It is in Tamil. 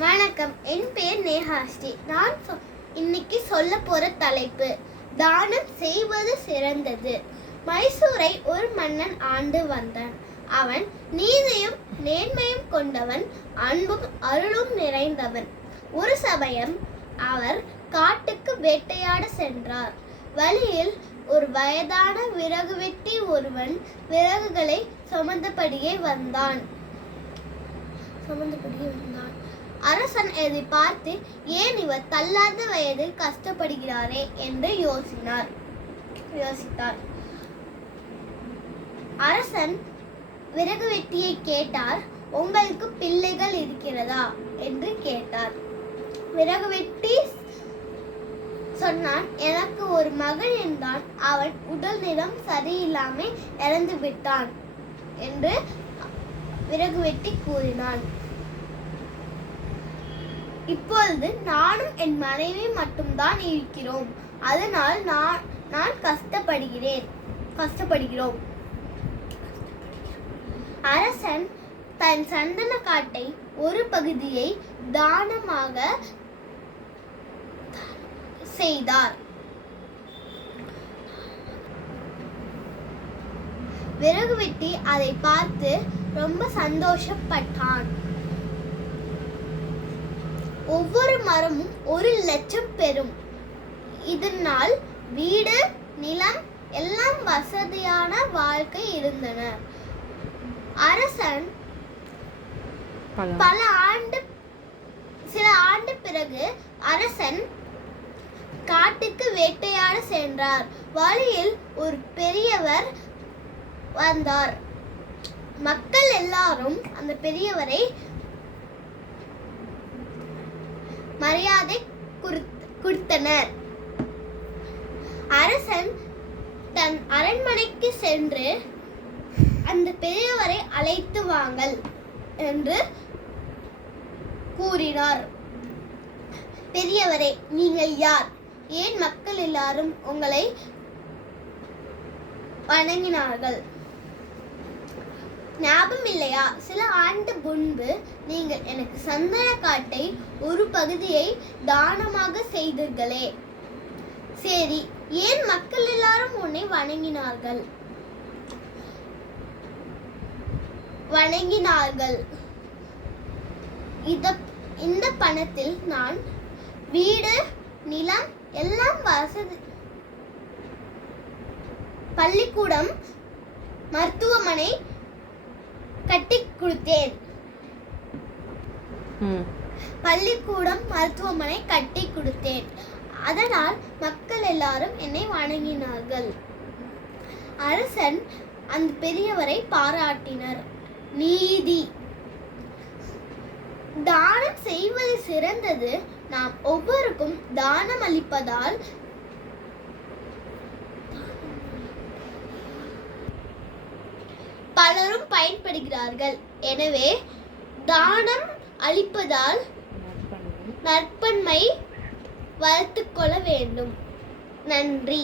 வணக்கம், என் பேர் நேஹாஸ்ரீ. நான் இன்னைக்கு சொல்ல போற தலைப்பு தானம் செய்வது சிறந்தது. மைசூரை ஒரு மன்னன் ஆண்டு வந்தான். அவன் நீதியும் நேர்மையும் கொண்டவன், அன்பும் அருளும் நிறைந்தவன். ஒரு சமயம் அவர் காட்டுக்கு வேட்டையாட சென்றார். வழியில் ஒரு வயதான விறகு வெட்டி ஒருவன் விறகுகளை சுமந்தபடியே வந்தான். அரசன் இதை பார்த்து, ஏன் இவர் தள்ளாத வயதில் கஷ்டப்படுகிறாரே என்று யோசித்தார். அரசன் விறகு வெட்டியை கேட்டார். உங்களுக்கு பிள்ளைகள் இருக்கிறதா என்று கேட்டார். விறகு வெட்டி சொன்னான், எனக்கு ஒரு மகன் இருந்தான். அவன் உடல் நிறம் சரியில்லாமல் இறந்து விட்டான் என்று விறகு வெட்டி கூறினான். இப்பொழுது நானும் என் மனைவி மட்டும்தான் இருக்கிறோம். அதனால் நான் கஷ்டப்படுகிறோம். அரசன் தன் சந்தன காட்டை ஒரு பகுதியை தானமாக செய்தார். விறகு வெட்டி அதை பார்த்து ரொம்ப சந்தோஷப்பட்டான். ஒவ்வொரு மரமும் 1,00,000 பெறும். இதனால் வீடு, நிலம் எல்லாம் வசதியான வாழ்க்கை இருந்தன. அரசன் சில ஆண்டு பிறகு அரசன் காட்டுக்கு வேட்டையாட சென்றார். வழியில் ஒரு பெரியவர் வந்தார். மக்கள் எல்லாரும் அந்த பெரியவரை மரியாதை கொடுத்தனர். அரசன் தன் அரண்மனைக்கு சென்று அந்த பெரியவரை அழைத்து வாங்கள் என்று கூறினார். பெரியவரே, நீங்கள் யார்? ஏன் மக்கள் எல்லாரும் உங்களை வணங்கினார்கள்? ஞாபகம் இல்லையா? சில ஆண்டு முன்பு நீங்கள் எனக்கு சந்தன காட்டை ஒரு பகுதியை தானமாக செய்தீர்களே. சரி, ஏன் மக்கள் எல்லாரும் உன்னை வணங்கினார்கள்? இந்த பணத்தில் நான் வீடு, நிலம் எல்லாம் வசதி, பள்ளிக்கூடம், மருத்துவமனை கட்டி கொடுத்தேன். அதனால் மக்கள் எல்லாரும் என்னை வணங்கினார்கள். அரசன் அந்த பெரியவரை பாராட்டினர். நீதி. தானம் செய்வது சிறந்தது. நாம் ஒவ்வொருக்கும் தானம் அளிப்பதால் பலரும் பயன்படுகிறார்கள். எனவே தானம் அளிப்பதால் நற்பண்மை வளர்த்துக் கொள்ள வேண்டும். நன்றி.